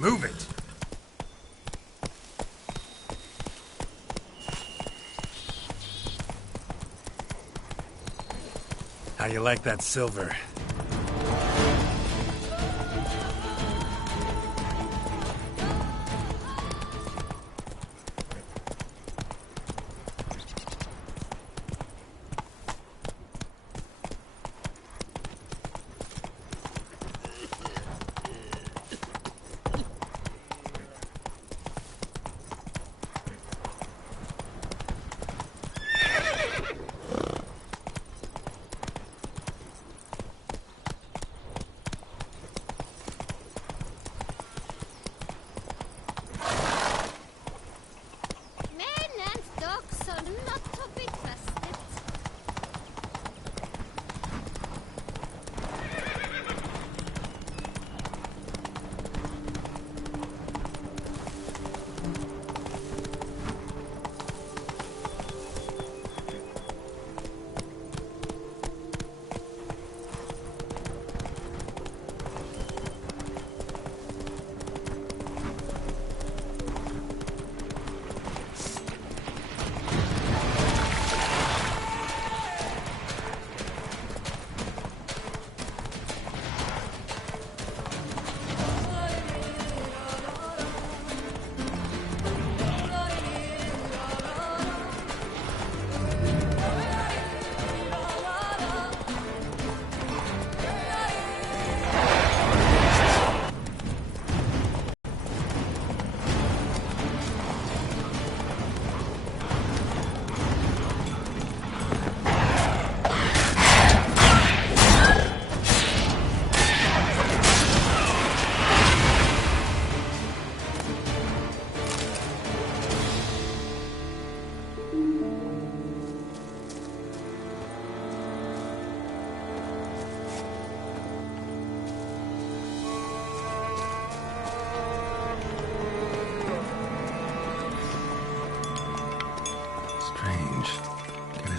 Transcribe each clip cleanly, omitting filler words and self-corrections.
Move it! How you like that silver?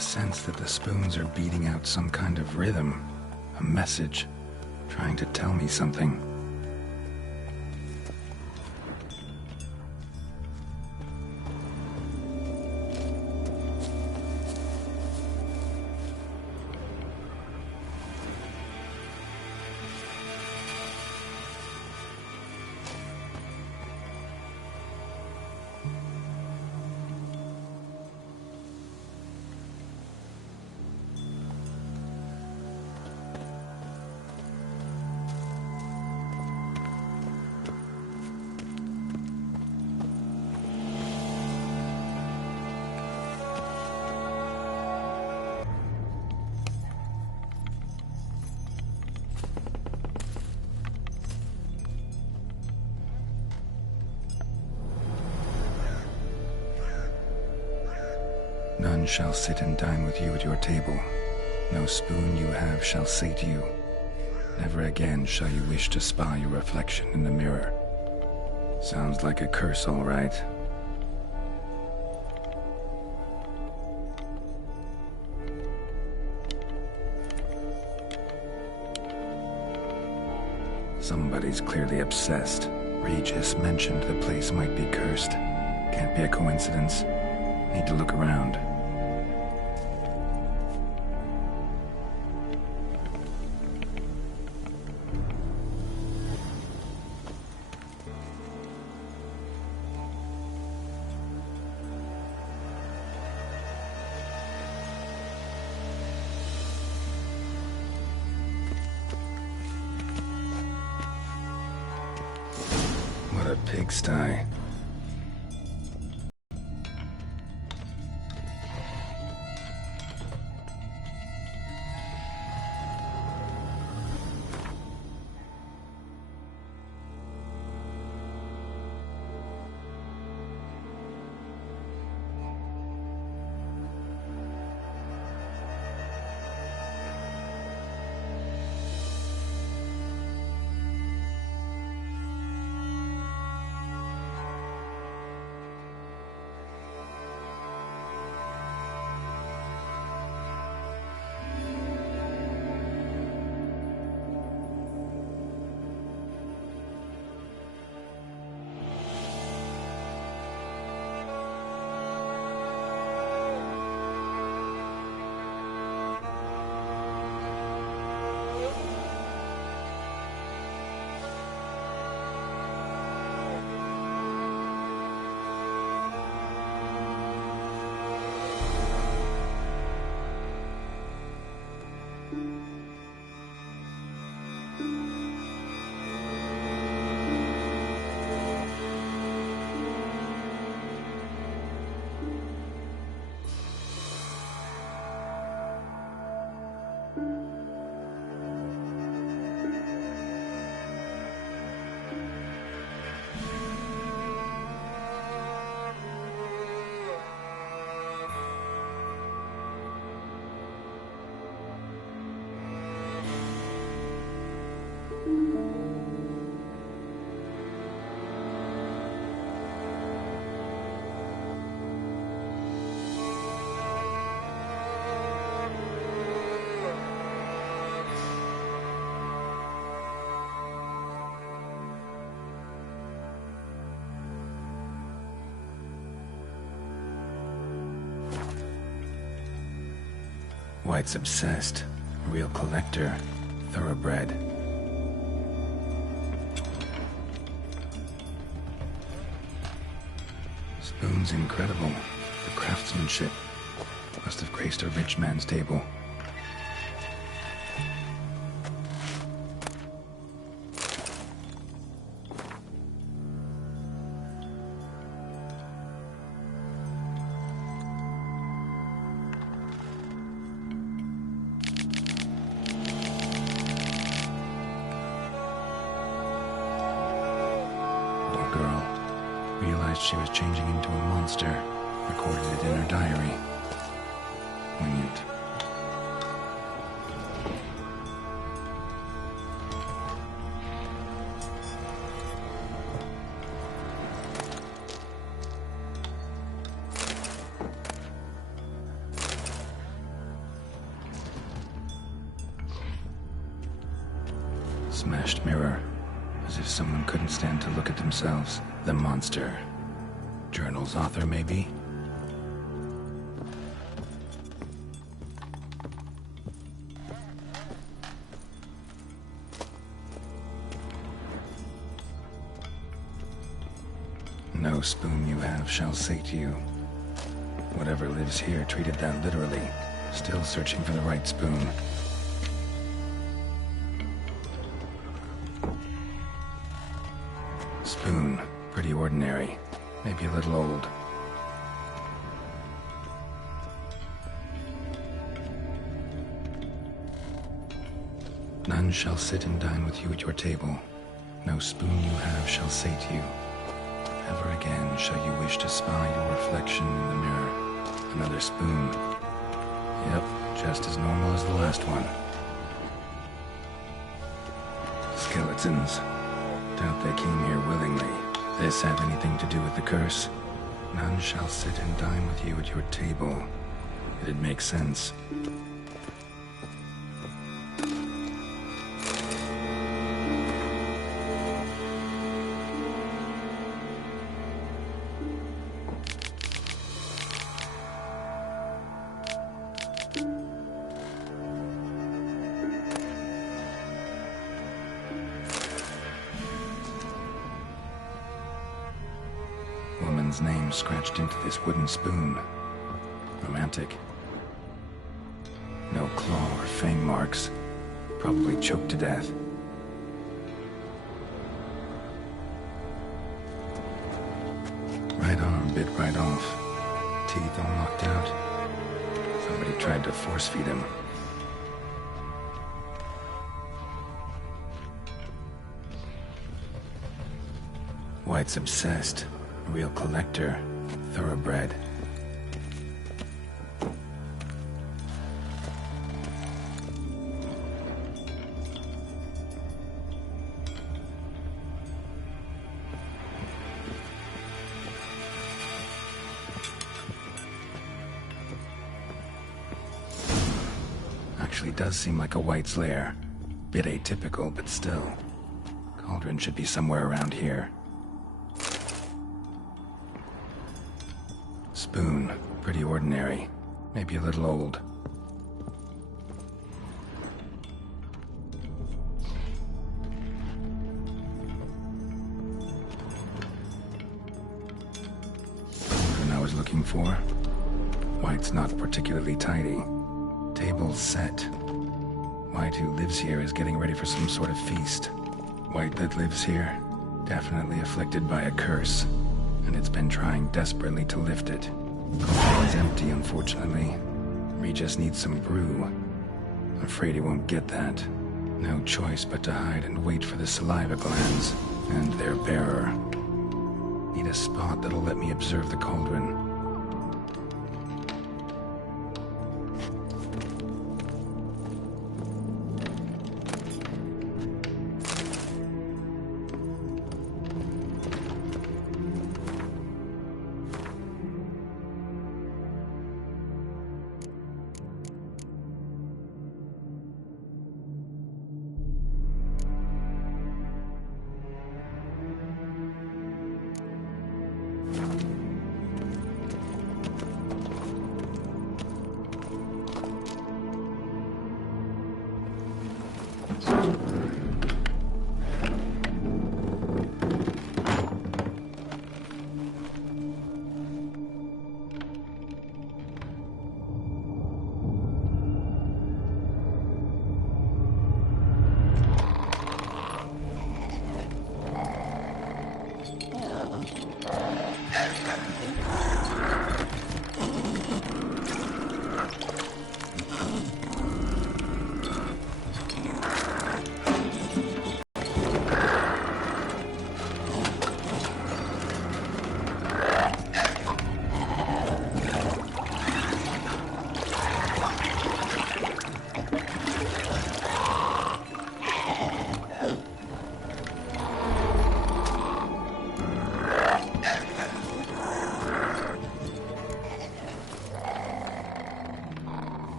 Sense that the spoons are beating out some kind of rhythm, a message, trying to tell me something. None shall sit and dine with you at your table. No spoon you have shall sate you. Never again shall you wish to spy your reflection in the mirror. Sounds like a curse, all right. Somebody's clearly obsessed. Regis mentioned the place might be cursed. Can't be a coincidence. Need to look around. What a pigsty. White's obsessed. A real collector. Thoroughbred. Spoon's incredible. The craftsmanship must have graced a rich man's table. Poor girl. Realized she was changing into a monster. Recorded it in her diary. Poignant. Smashed mirror. As if someone couldn't stand to look at themselves. The monster. Journal's author, maybe? No spoon you have shall sate you. Whatever lives here treated that literally. Still searching for the right spoon. Spoon. Pretty ordinary. Maybe a little old. None shall sit and dine with you at your table. No spoon you have shall sate you. Never again shall you wish to spy your reflection in the mirror. Another spoon. Yep, just as normal as the last one. Skeletons. Doubt they came here willingly. This have anything to do with the curse? None shall sit and dine with you at your table. It'd make sense. Woman's name scratched into this wooden spoon. Romantic. No claw or fang marks. Probably choked to death. Right arm bit right off. Teeth all knocked out. Somebody tried to force feed him. White's obsessed. A real collector. Thoroughbred. Actually does seem like a White's lair. Bit atypical, but still. Cauldron should be somewhere around here. Spoon. Pretty ordinary. Maybe a little old. Cauldron I was looking for. White's not particularly tidy. Table's set. White who lives here is getting ready for some sort of feast. White that lives here, definitely afflicted by a curse. And it's been trying desperately to lift it. Cauldron's empty, unfortunately. Regis needs some brew. Afraid he won't get that. No choice but to hide and wait for the saliva glands and their bearer. Need a spot that'll let me observe the cauldron.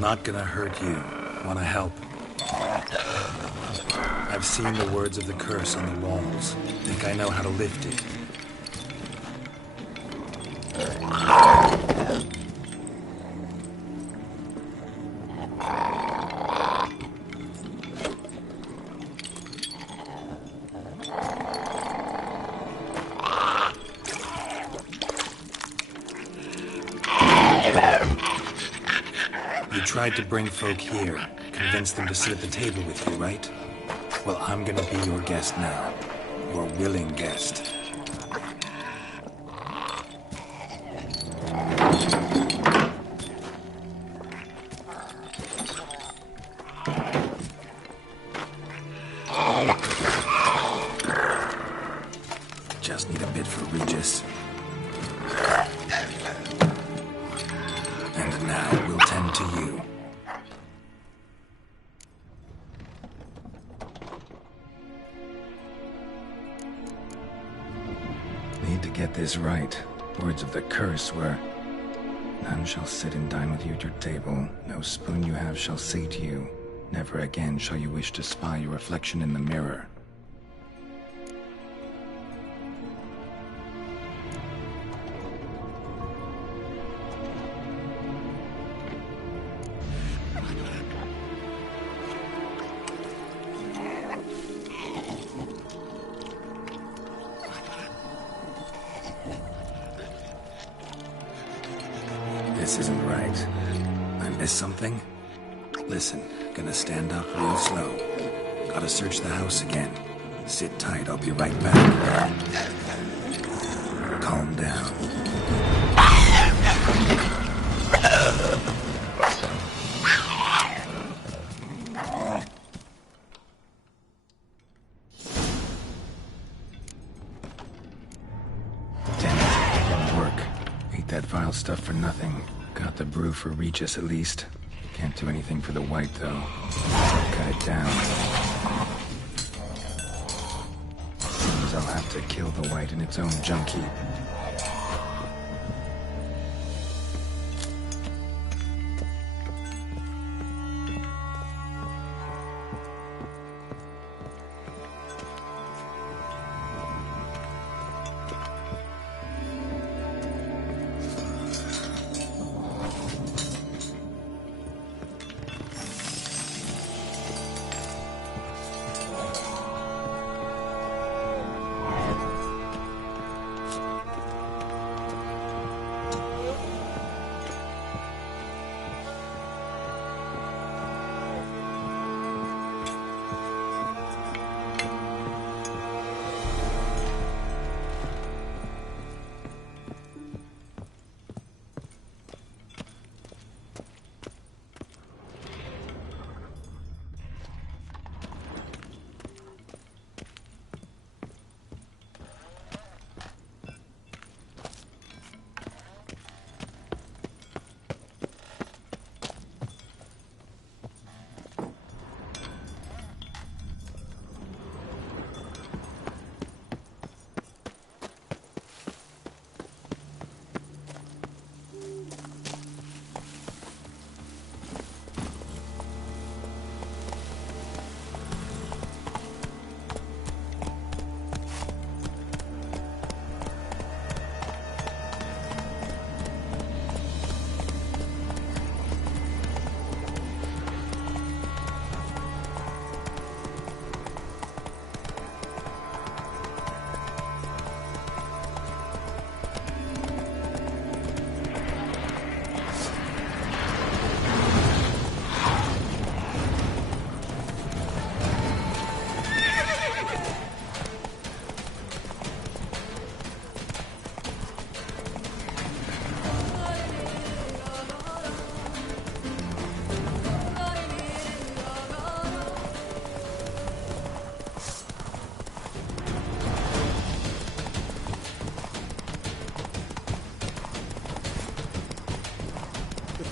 Not gonna hurt you. Wanna help? I've seen the words of the curse on the walls. Think I know how to lift it. You tried to bring folk here, convince them to sit at the table with you, right? Well, I'm gonna be your guest now. Your willing guest. Just need a bit for Regis. And now we'll tend to you. Need to get this right. Words of the curse were, none shall sit and dine with you at your table. No spoon you have shall sate you. Never again shall you wish to spy your reflection in the mirror. This isn't right. I missed something? Listen, gonna stand up real slow. Gotta search the house again. Sit tight, I'll be right back. Calm down. Damn it, didn't work. Ate that vile stuff for nothing. Got the brew for Regis at least. Can't do anything for the white though. Cut it down. Seems I'll have to kill the white in its own junk heap.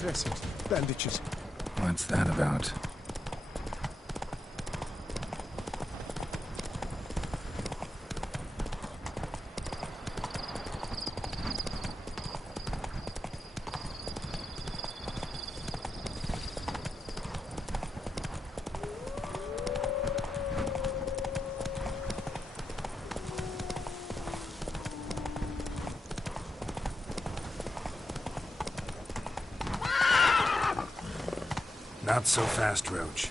Dressings, bandages. What's that about? Not so fast, Roach.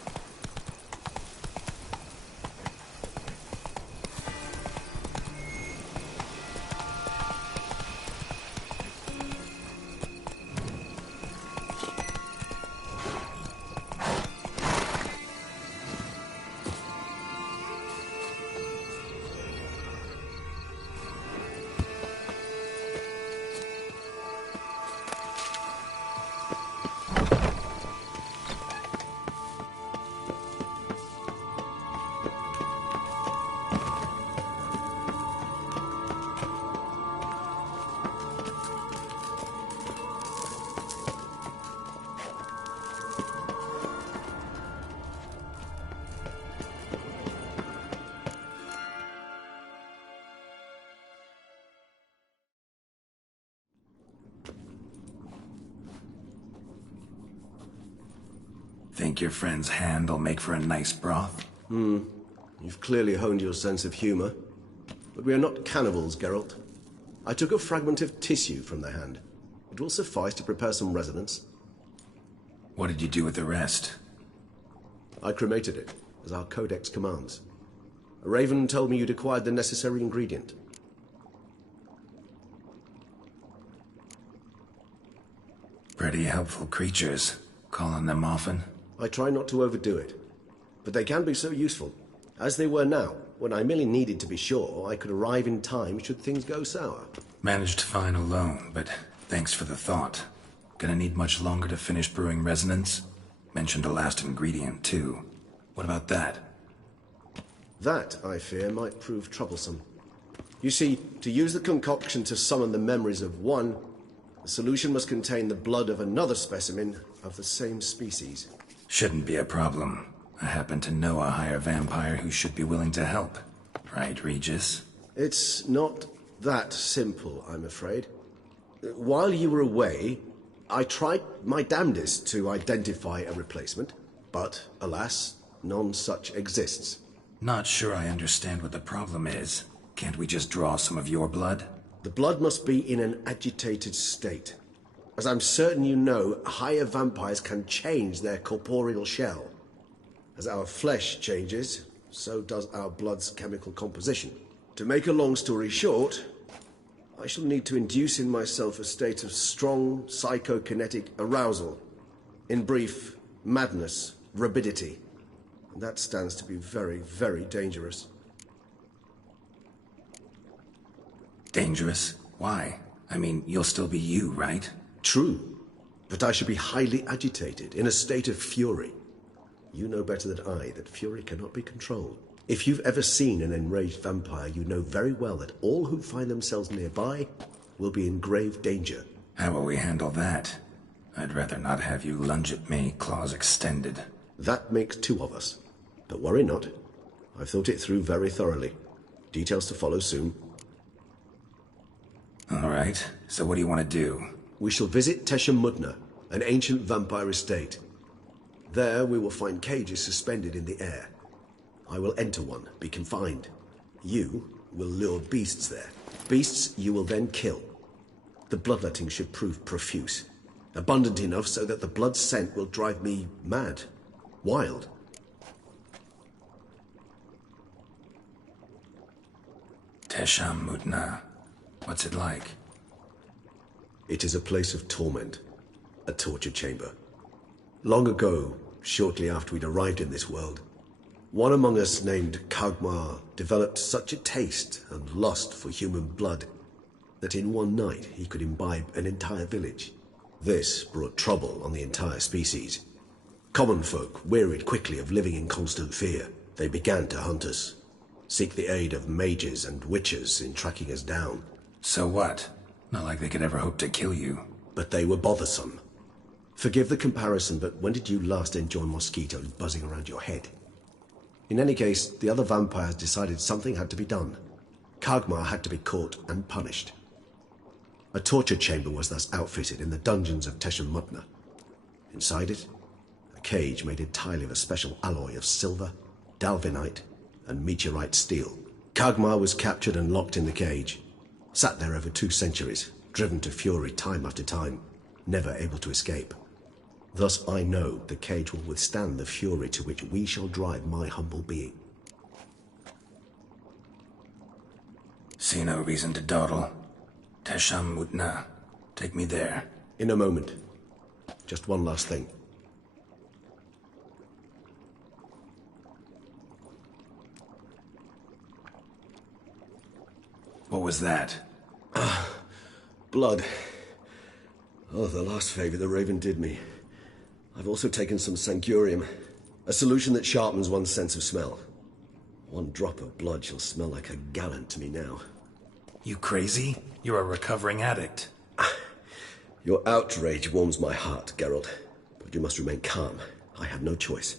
Think your friend's hand will make for a nice broth? You've clearly honed your sense of humor. But we are not cannibals, Geralt. I took a fragment of tissue from the hand. It will suffice to prepare some resonance. What did you do with the rest? I cremated it, as our codex commands. A raven told me you'd acquired the necessary ingredient. Pretty helpful creatures. Call on them often? I try not to overdo it. But they can be so useful. As they were now, when I merely needed to be sure I could arrive in time should things go sour. Managed fine alone, but thanks for the thought. Gonna need much longer to finish brewing resonance? Mentioned a last ingredient, too. What about that? That, I fear, might prove troublesome. You see, to use the concoction to summon the memories of one, the solution must contain the blood of another specimen of the same species. Shouldn't be a problem. I happen to know a higher vampire who should be willing to help. Right, Regis? It's not that simple, I'm afraid. While you were away, I tried my damnedest to identify a replacement, but, alas, none such exists. Not sure I understand what the problem is. Can't we just draw some of your blood? The blood must be in an agitated state. As I'm certain you know, higher vampires can change their corporeal shell. As our flesh changes, so does our blood's chemical composition. To make a long story short, I shall need to induce in myself a state of strong psychokinetic arousal. In brief, madness, rabidity. And that stands to be very, very dangerous. Dangerous? Why? I mean, you'll still be you, right? True, but I should be highly agitated, in a state of fury. You know better than I that fury cannot be controlled. If you've ever seen an enraged vampire, you know very well that all who find themselves nearby will be in grave danger. How will we handle that? I'd rather not have you lunge at me, claws extended. That makes two of us. But worry not. I've thought it through very thoroughly. Details to follow soon. All right, so what do you want to do? We shall visit Tesha Mudna, an ancient vampire estate. There we will find cages suspended in the air. I will enter one, be confined. You will lure beasts there. Beasts you will then kill. The bloodletting should prove profuse. Abundant enough so that the blood scent will drive me mad. Wild. Tesha Mudna. What's it like? It is a place of torment. A torture chamber. Long ago, shortly after we'd arrived in this world, one among us named Kagmar developed such a taste and lust for human blood that in one night he could imbibe an entire village. This brought trouble on the entire species. Common folk wearied quickly of living in constant fear. They began to hunt us, seek the aid of mages and witches in tracking us down. So what? Not like they could ever hope to kill you. But they were bothersome. Forgive the comparison, but when did you last enjoy mosquitoes buzzing around your head? In any case, the other vampires decided something had to be done. Kagmar had to be caught and punished. A torture chamber was thus outfitted in the dungeons of Teshem Mutna. Inside it, a cage made entirely of a special alloy of silver, dalvinite, and meteorite steel. Kagmar was captured and locked in the cage. Sat there over 2 centuries, driven to fury time after time, never able to escape. Thus I know the cage will withstand the fury to which we shall drive my humble being. See no reason to dawdle. Tesham Mutna. Take me there. In a moment. Just one last thing. What was that? Blood. Oh, the last favor the Raven did me. I've also taken some Sancurium, a solution that sharpens one's sense of smell. 1 drop of blood shall smell like a gallon to me now. You crazy? You're a recovering addict. Your outrage warms my heart, Geralt. But you must remain calm. I have no choice.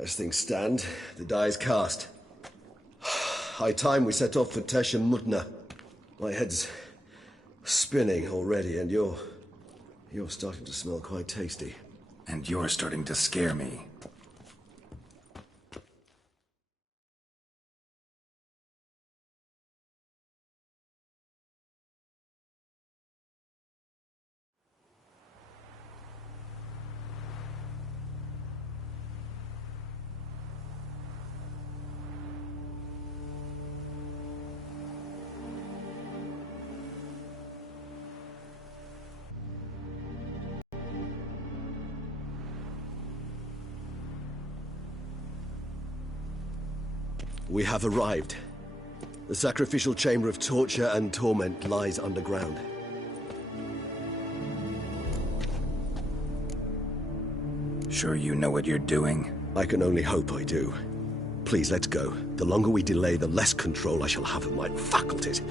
As things stand, the die is cast. High time we set off for Teshem Mutna. My head's spinning already, and you're starting to smell quite tasty. And you're starting to scare me. We have arrived. The sacrificial chamber of torture and torment lies underground. Sure you know what you're doing? I can only hope I do. Please, let's go. The longer we delay, the less control I shall have of my faculties.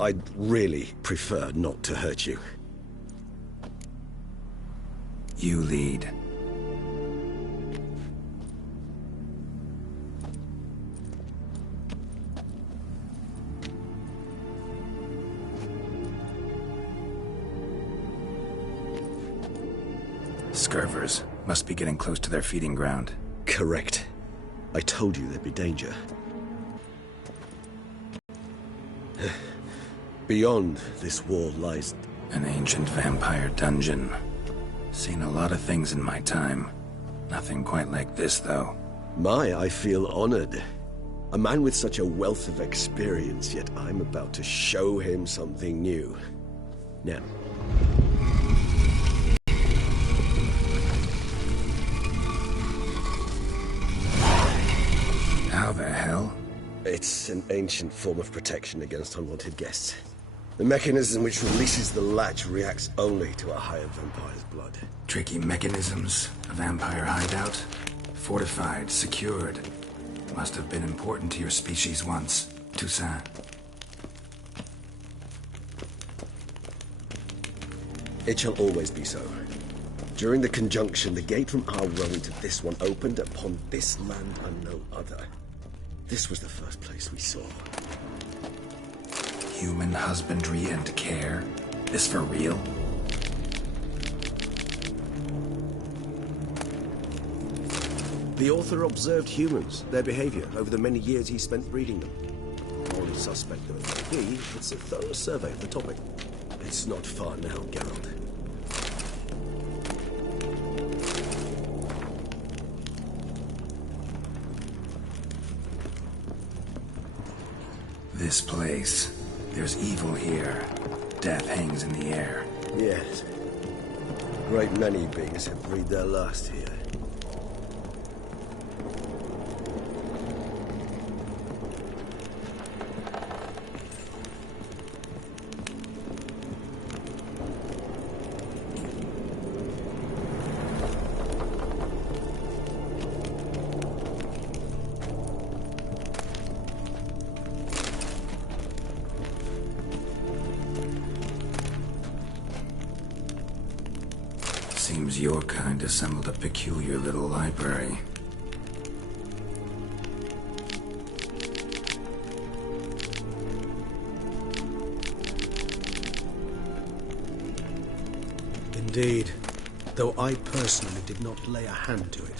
I'd really prefer not to hurt you. You lead. Scurvers must be getting close to their feeding ground. Correct. I told you there'd be danger. Beyond this wall lies... An ancient vampire dungeon. Seen a lot of things in my time. Nothing quite like this, though. I feel honored. A man with such a wealth of experience, yet I'm about to show him something new. Now... How the hell? It's an ancient form of protection against unwanted guests. The mechanism which releases the latch reacts only to a higher vampire's blood. Tricky mechanisms. A vampire hideout. Fortified, secured. Must have been important to your species once. Toussaint. It shall always be so. During the conjunction, the gate from our realm to this one opened upon this land and no other. This was the first place we saw. Human husbandry and care? This for real? The author observed humans, their behavior, over the many years he spent breeding them. Only suspect though it may be, it's a thorough survey of the topic. It's not far now, Geralt. This place. There's evil here. Death hangs in the air. Yes. A great many beings have breathed their last here. Seems your kind assembled a peculiar little library. Indeed, though I personally did not lay a hand to it.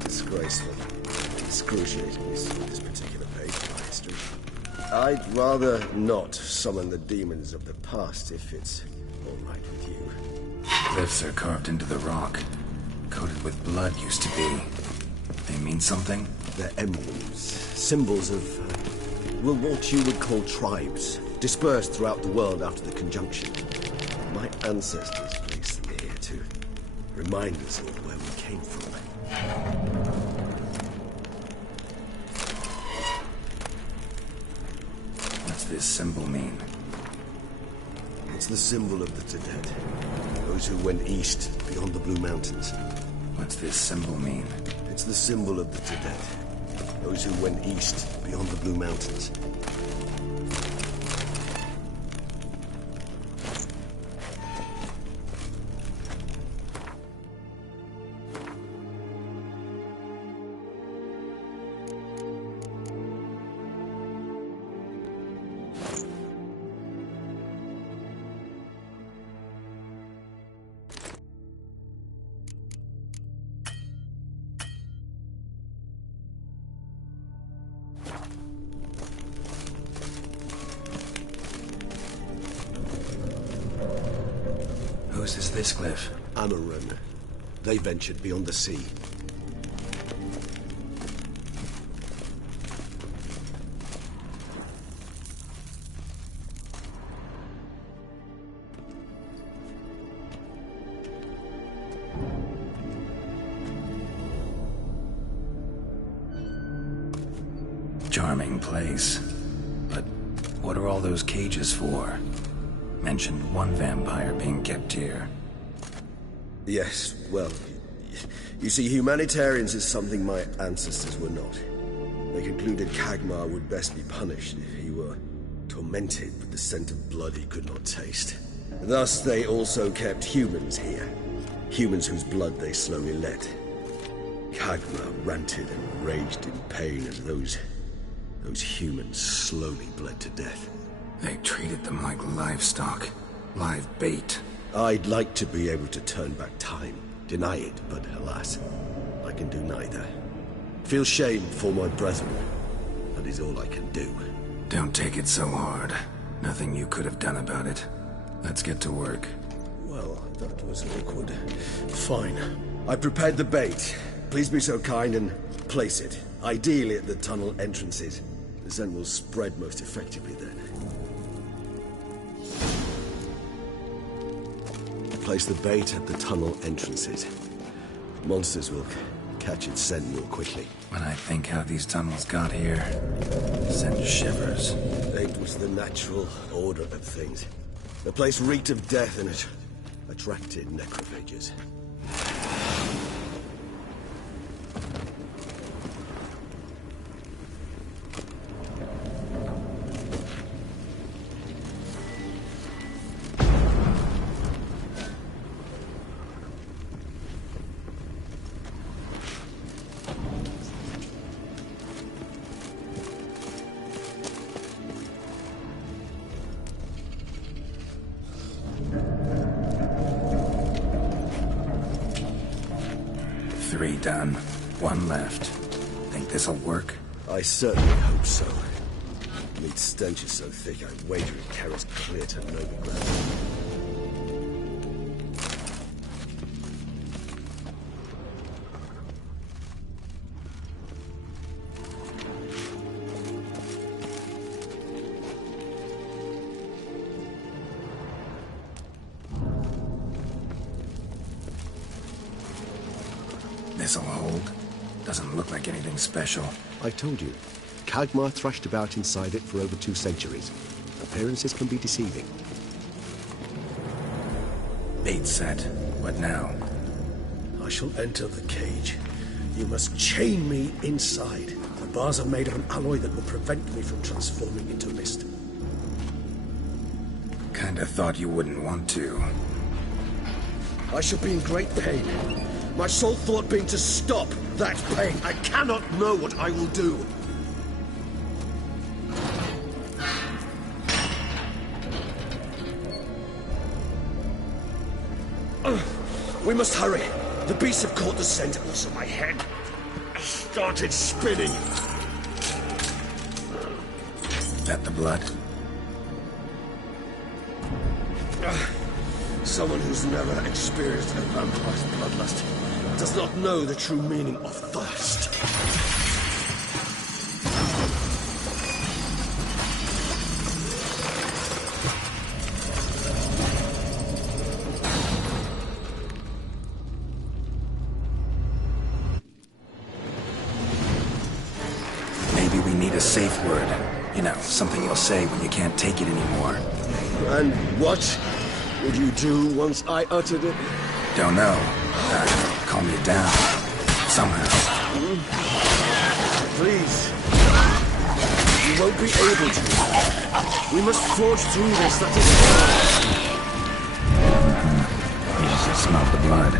Disgraceful. Excruciatingly so, this particular page of my history. I'd rather not summon the demons of the past if it's all right with you. Glyphs are carved into the rock. Coated with blood used to be. They mean something? They're emblems, symbols of, well, what you would call tribes, dispersed throughout the world after the conjunction. My ancestors placed them here to remind us of where we came from. What's this symbol mean? It's the symbol of the Tedet, those who went east beyond the Blue Mountains. What's this symbol mean? It's the symbol of the Tedet, those who went east beyond the Blue Mountains. Whose is this cliff? Amarun. They ventured beyond the sea. Charming place. But what are all those cages for? Mentioned one vampire being kept here. Yes, well, you see, humanitarians is something my ancestors were not. They concluded Kagmar would best be punished if he were tormented with the scent of blood he could not taste. Thus, they also kept humans here. Humans whose blood they slowly let. Kagmar ranted and raged in pain as those humans slowly bled to death. They treated them like livestock. Live bait. I'd like to be able to turn back time, deny it, but alas, I can do neither. Feel shame for my brethren. That is all I can do. Don't take it so hard. Nothing you could have done about it. Let's get to work. Well, that was awkward. Fine. I prepared the bait. Please be so kind and place it. Ideally at the tunnel entrances. The scent will spread most effectively then. Place the bait at the tunnel entrances. Monsters will catch its scent more quickly. When I think how these tunnels got here, send shivers. It was the natural order of things. The place reeked of death and it attracted necrophages. Three done. One left. Think this'll work? I certainly hope so. Meat stench is so thick, I wager it carries clear to Novigrad. This'll hold. Doesn't look like anything special. I told you. Kagmar thrashed about inside it for over 2 centuries. Appearances can be deceiving. Bait set. What now? I shall enter the cage. You must chain me inside. The bars are made of an alloy that will prevent me from transforming into mist. Kinda thought you wouldn't want to. I shall be in great pain. My sole thought being to stop that pain. I cannot know what I will do. We must hurry. The beasts have caught the scent, also my head started spinning. That the blood? Someone who's never experienced a vampire's bloodlust does not know the true meaning of thirst. know, something you'll say when you can't take it anymore. And what would you do once I uttered it? Don't know. Calm you down. Somehow. Please. You won't be able to. We must forge through this, that is... You just smell the blood.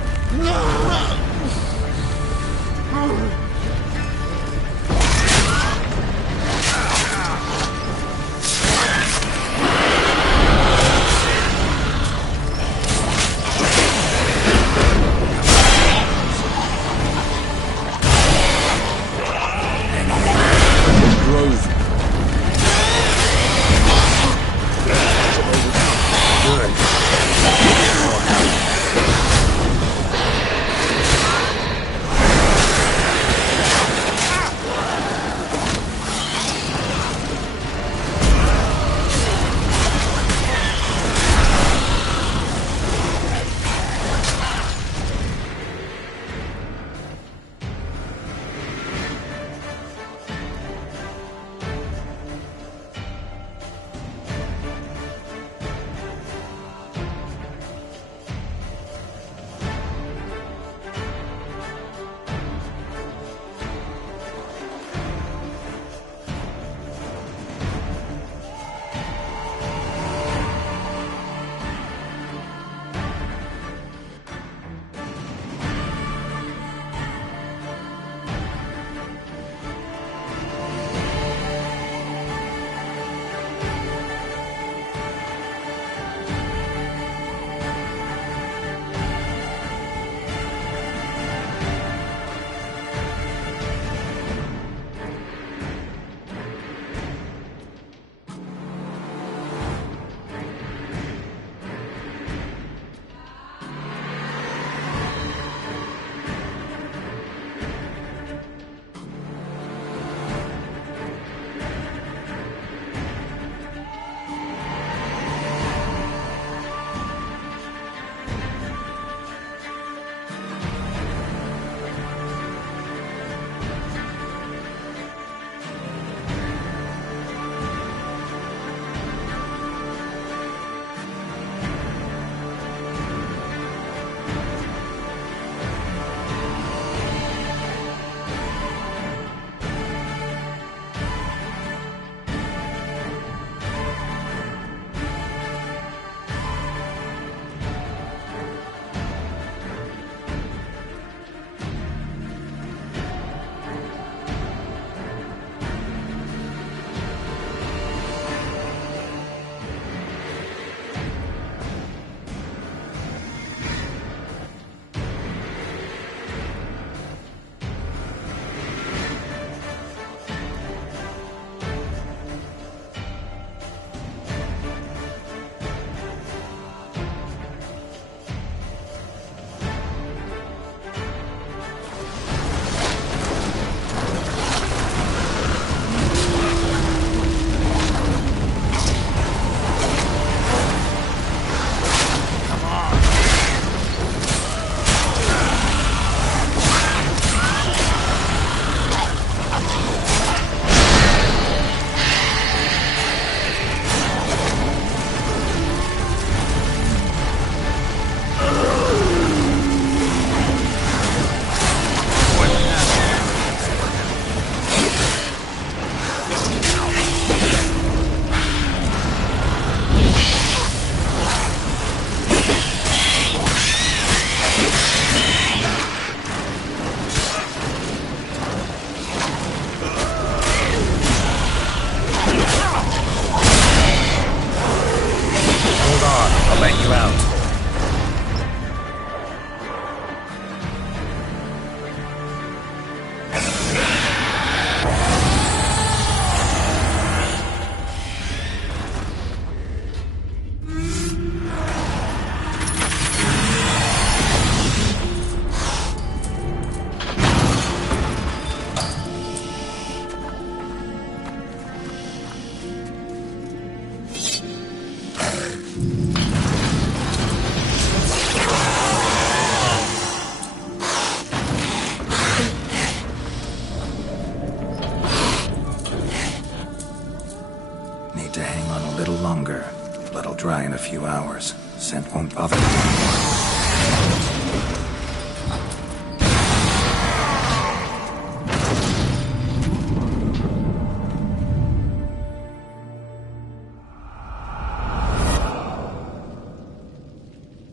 Scent won't bother me.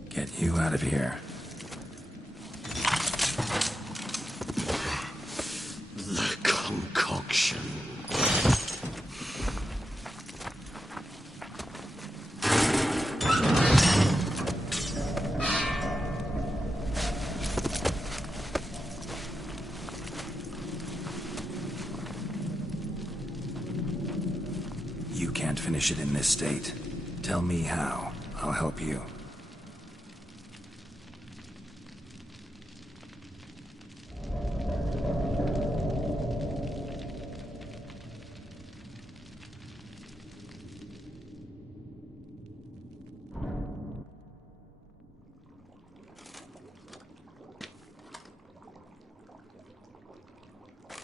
Get you out of here. The concoction. You can't finish it in this state. Tell me how. I'll help you.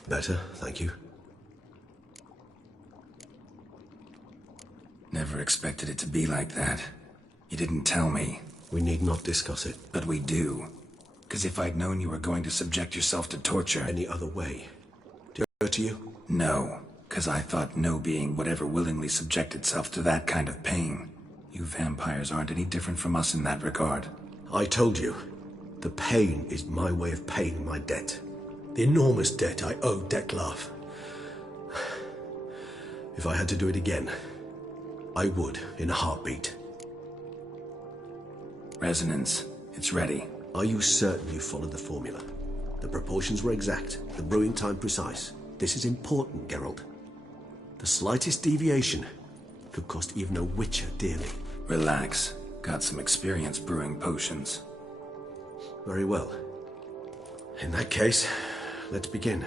Better, thank you. Never expected it to be like that. You didn't tell me. We need not discuss it. But we do. Because if I'd known you were going to subject yourself to torture... Any other way? Did it occur to you? No. Because I thought no being would ever willingly subject itself to that kind of pain. You vampires aren't any different from us in that regard. I told you. The pain is my way of paying my debt. The enormous debt I owe Dettlaff. If I had to do it again, I would, in a heartbeat. Resonance. It's ready. Are you certain you followed the formula? The proportions were exact, the brewing time precise. This is important, Geralt. The slightest deviation could cost even a witcher dearly. Relax. Got some experience brewing potions. Very well. In that case, let's begin.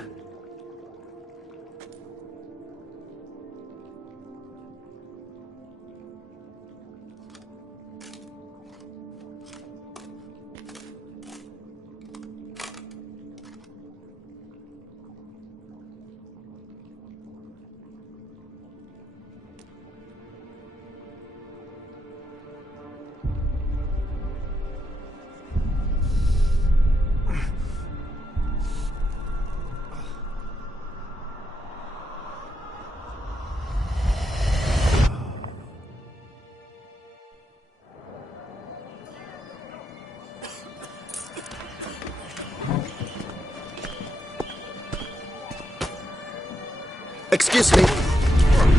Excuse me.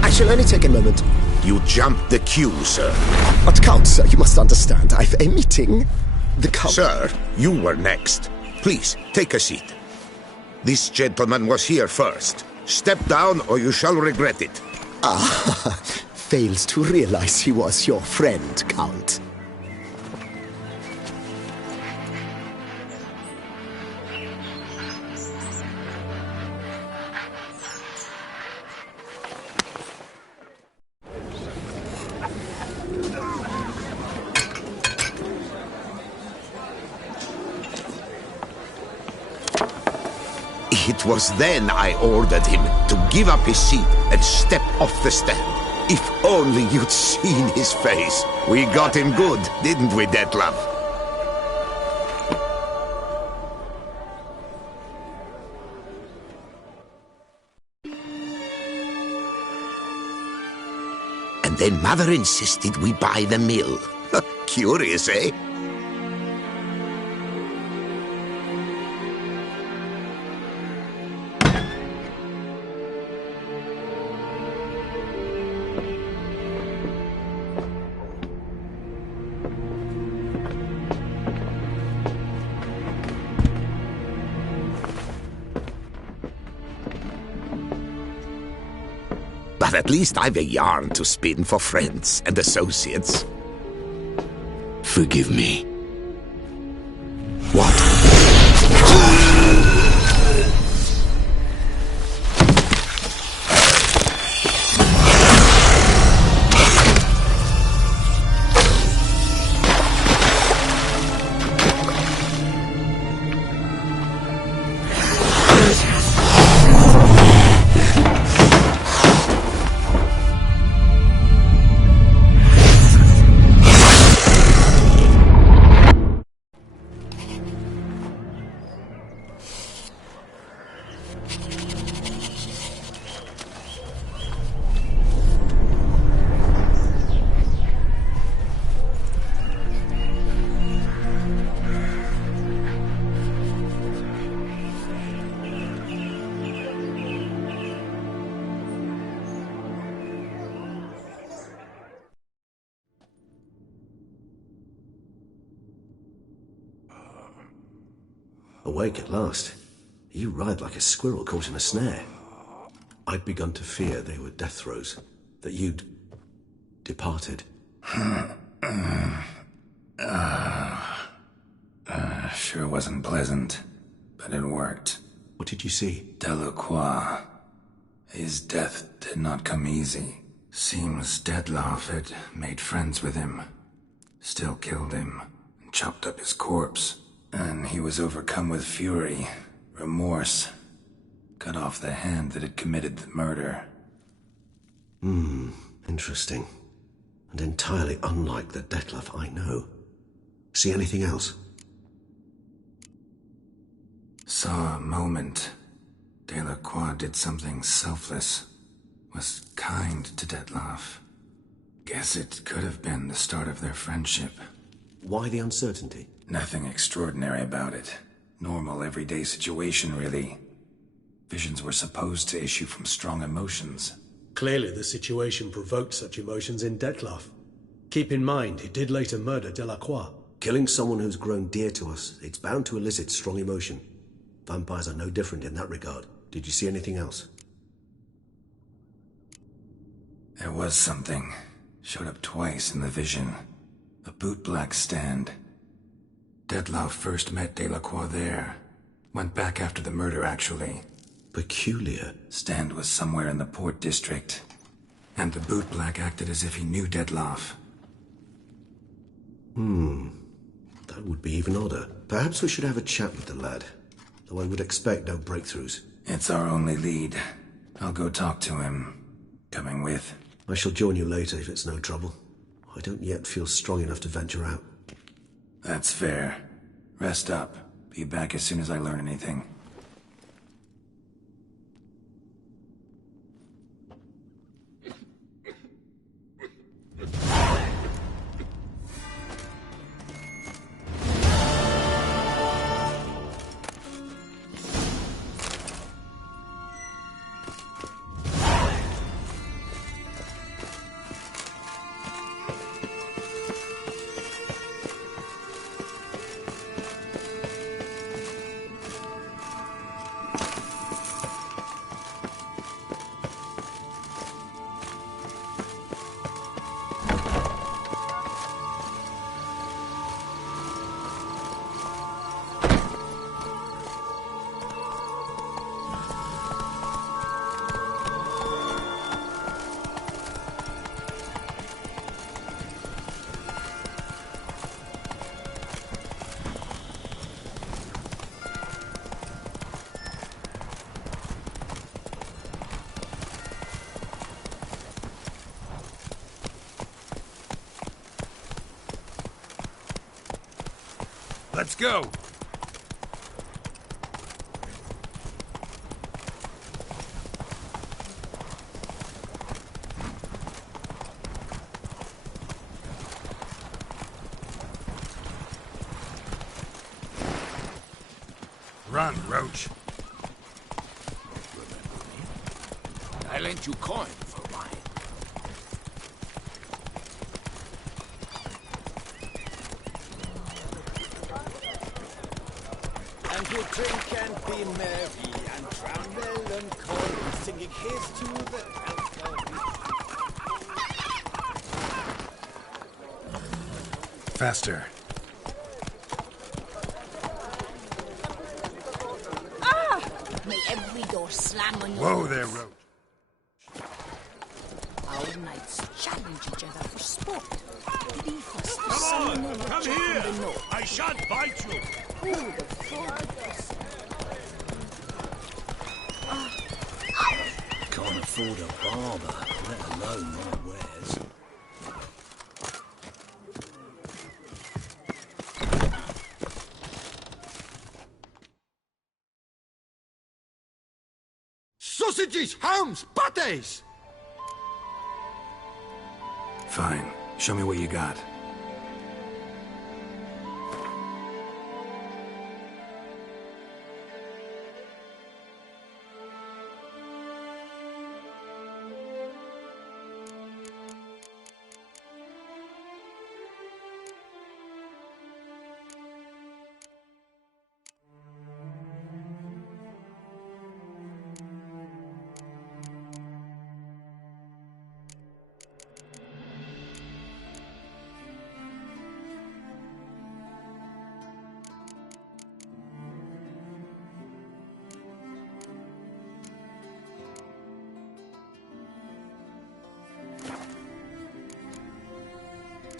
I shall only take a moment. You jumped the queue, sir. But Count, sir, you must understand. I've a meeting. The Count... Sir, you were next. Please, take a seat. This gentleman was here first. Step down or you shall regret it. Ah, fails to realize he was your friend, Count. It was then I ordered him to give up his seat and step off the stand. If only you'd seen his face. We got him good, didn't we, Dettlaff? And then Mother insisted we buy the mill. Curious, eh? But at least I've a yarn to spin for friends and associates. Forgive me. What? Awake at last. You ride like a squirrel caught in a snare. I'd begun to fear they were death throes, that you'd departed. Sure wasn't pleasant, but it worked. What did you see? Delacroix. His death did not come easy. Seems Dettlaff had made friends with him. Still killed him, and chopped up his corpse. And he was overcome with fury, remorse. Cut off the hand that had committed the murder. Interesting. And entirely unlike the Dettlaff I know. See anything else? Saw a moment. Delacroix did something selfless. Was kind to Dettlaff. Guess it could have been the start of their friendship. Why the uncertainty? Nothing extraordinary about it. Normal, everyday situation, really. Visions were supposed to issue from strong emotions. Clearly the situation provoked such emotions in Dettlaff. Keep in mind, he did later murder Delacroix. Killing someone who's grown dear to us, it's bound to elicit strong emotion. Vampires are no different in that regard. Did you see anything else? There was something. Showed up twice in the vision. A bootblack stand. Dettlaff first met Delacroix there. Went back after the murder, actually. Peculiar. Stand was somewhere in the port district. And the bootblack acted as if he knew Dettlaff. That would be even odder. Perhaps we should have a chat with the lad. Though I would expect no breakthroughs. It's our only lead. I'll go talk to him. Coming with. I shall join you later if it's no trouble. I don't yet feel strong enough to venture out. That's fair. Rest up. Be back as soon as I learn anything. Let's go! Run, Roach. Remember me? I lent you coin for mine. And we'll drink and be merry and drown melancholy, singing his to the health of Faster. May every door slam on your Whoa there, Roach. Our knights challenge each other for sport. Beneath us, the Come sun on, will come from here! the north. I shan't bite you! Who would have thought this? Can't afford a barber, let alone my wares. Sausages, hams, pates! Fine. Show me what you got.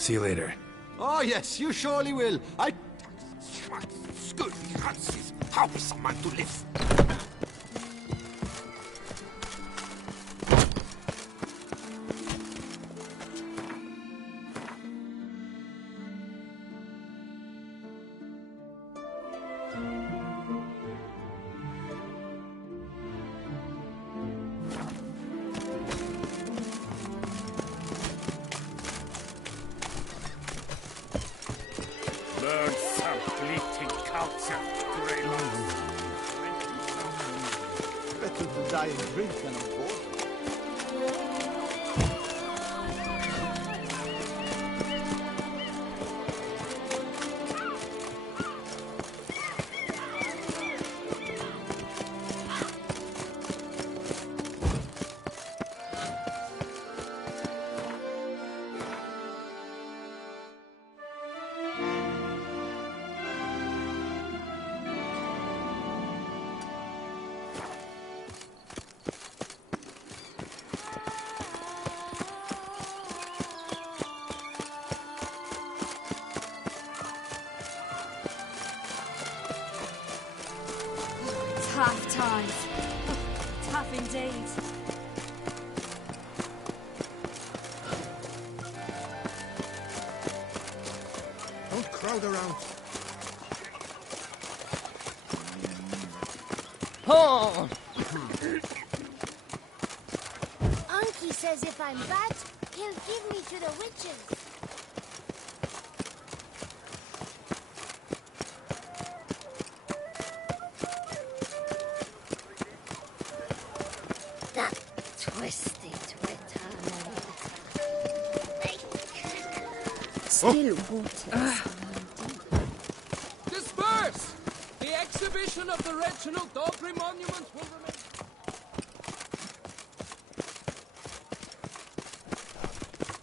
See you later. Oh, yes, you surely will. How is someone to live? Learn some fleeting culture, Greylock. Better to die and drink than on board. Tough times. Tough indeed. Don't crowd around. Oh! Unky says if I'm bad, he'll give me to the witches. That twisty Twitter. Still waters. Disperse! The exhibition of the Reginald Dogry Monument will remain...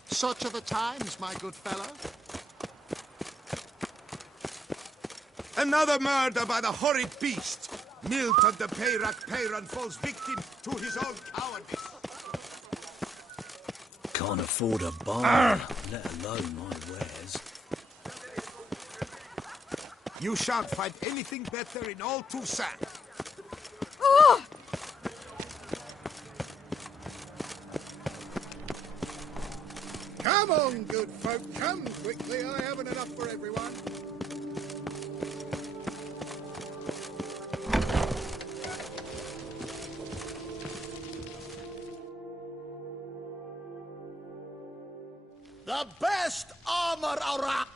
Such are the times, my good fellow. Another murder by the horrid beast! Milton the Peyrak Peyran falls victim to his own cowardice. Can't afford a barn, let alone my wares. You shan't find anything better in all Toussaint. Oh! Come on, good folk, come quickly. I haven't enough for everyone. The best armor around.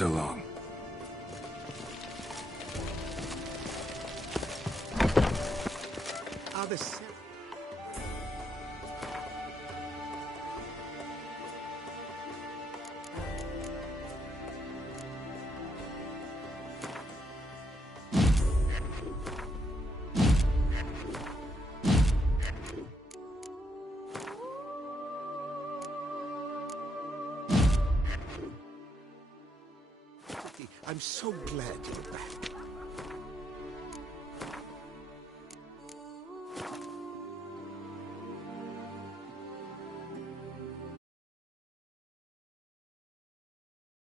so long. Are the se- I'm so glad you're back.